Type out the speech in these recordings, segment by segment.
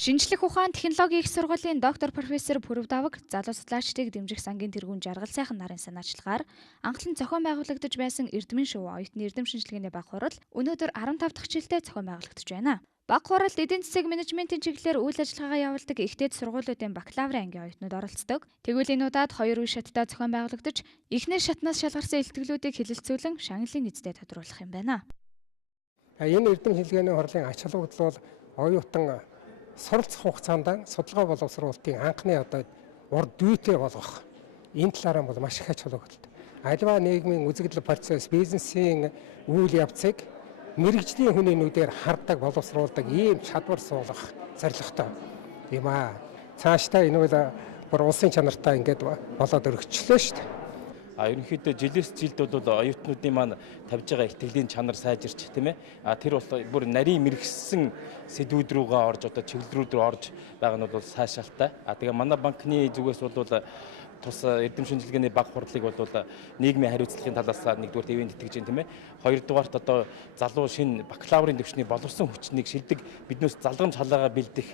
Шинжлэх ухаан технологийн их сургуулийн доктор профессор Пүрэв Даваг залуу судлаачдыг дэмжих сангийн тэргүүн жаргал сайхан нарын санаачлагаар анхлан зохион байгуулагдаж байсан Эрдэмийн шувуу оюутны эрдэм шинжилгээний баг хурал өнөөдөр 15 дахь жилдээ зохион байгуулагдаж байна. Баг хуралд эдийн засаг менежментийн чиглэлээр үйл ажиллагаагаа явуулдаг ихтэйд сургуулиудын бакалаврын ангийн оюутнууд оролцдог. Тэгвэл энэ удаад 2 үе шаттай зохион байгуулагдаж, эхнэр шатнаас шалгарсан илтгэлүүдийг хэлэлцүүлэн шагналын эздэд тодруулах юм байна. Энэ эрдэм шинжилгээний хурлын ач холбогдол бол оюутан суралцах хугацаанд судалгаа боловсруулалтын анхны урд дүйтэй болгох энэ талаараа бол маш их ач холбогдолтой. Аливаа нийгмийн үзэгдэл процесс, бизнесийн үйл явцыг мэрэгжлийн хүний нүдээр хардаг, боловсруулдаг ийм чадвар суулгах зорилготой юм аа. Цаашдаа энэ бол бүр улсын чанартай ингээд болоод өргөчлөө шүү дээ. Ерөнхийдөө жилээс жилд бол оюутнуудын маань тавьж байгаа итгэлийн чанар сайжирч тийм ээ. Тэр бол бүр нарийн мэрэгсэн сэдвүүд рүүгээ орж чиглэлрүүд рүү орж байгаа нь бол сайшаалтай. Тэгээ манай банкны зүгээс бол тус эрдэм шинжилгээний баг хурлыг бол нийгмийн хариуцлагын талаас нэгдүгээр ивент итгэж байна тийм ээ. Хоёрдугаарт залуу шинэ бакалаврын төвчний боловсон хүчнийг шилдэг биднээс залгамж халаагаа бэлдэх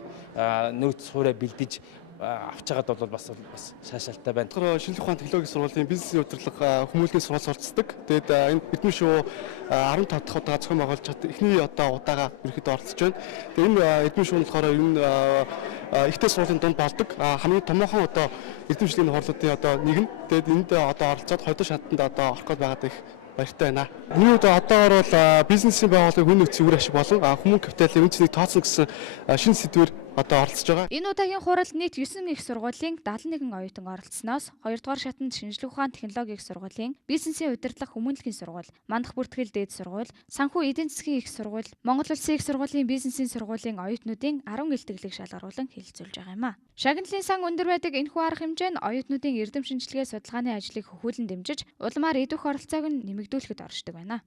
нөөц суурэ бэлдэж авч байгаад бол бас шаашаалтай байна. Шинжлэх ухааны технологийн сургуулийн бизнесийн удирдлага хүмүүлгийн сургууль орцдог. Тэгээд энэ Эрдэмийн шувуу 15 дахь удаа зохион байгуулж эхний удаага ерөөхдөө оролцож байна. Тэгээд энэ Эрдэмийн шувуу болохоор энэ ихтэй сургуулийн дунд болдог. Хамгийн томоохон эрдэм шинжилгээний хурлуудын нэг нь. Тэгээд энд оролцоод хоёрдугаар шатанд орох гээд байгаад их баяртай байна. Миний хувьд одоогоор бол бизнесийн байгууллагын хүн нөөцийн үр ашиг болон хүмүүн капиталын үнцнийг тооцно гэсэн шинэ сэдвээр оролцож байгаа. Энэ удаагийн хуралд нийт 9 их сургуулийн 71 оюутан оролцсноос 2 дугаар шатанд шинжлэх ухааны технологийн их сургуулийн, бизнесийн удирдлага хүмүүнлэгийн сургууль, мандах бүртгэл дээд сургууль, санхүү эдийн засгийн их сургууль, Монгол Улсын их сургуулийн бизнесийн сургуулийн оюутнуудын 10 илтгэлийг шалгаруулан хэлэлцүүлж байгаа юм а. Шагналын сан өндөр байдаг энэхүү арга хэмжээ нь оюутнуудын эрдэм шинжилгээ судалгааны ажлыг хөхүүлэн дэмжиж, улмаар идэх оролцоог нь нэмэгдүүлэхэд оршдог байна.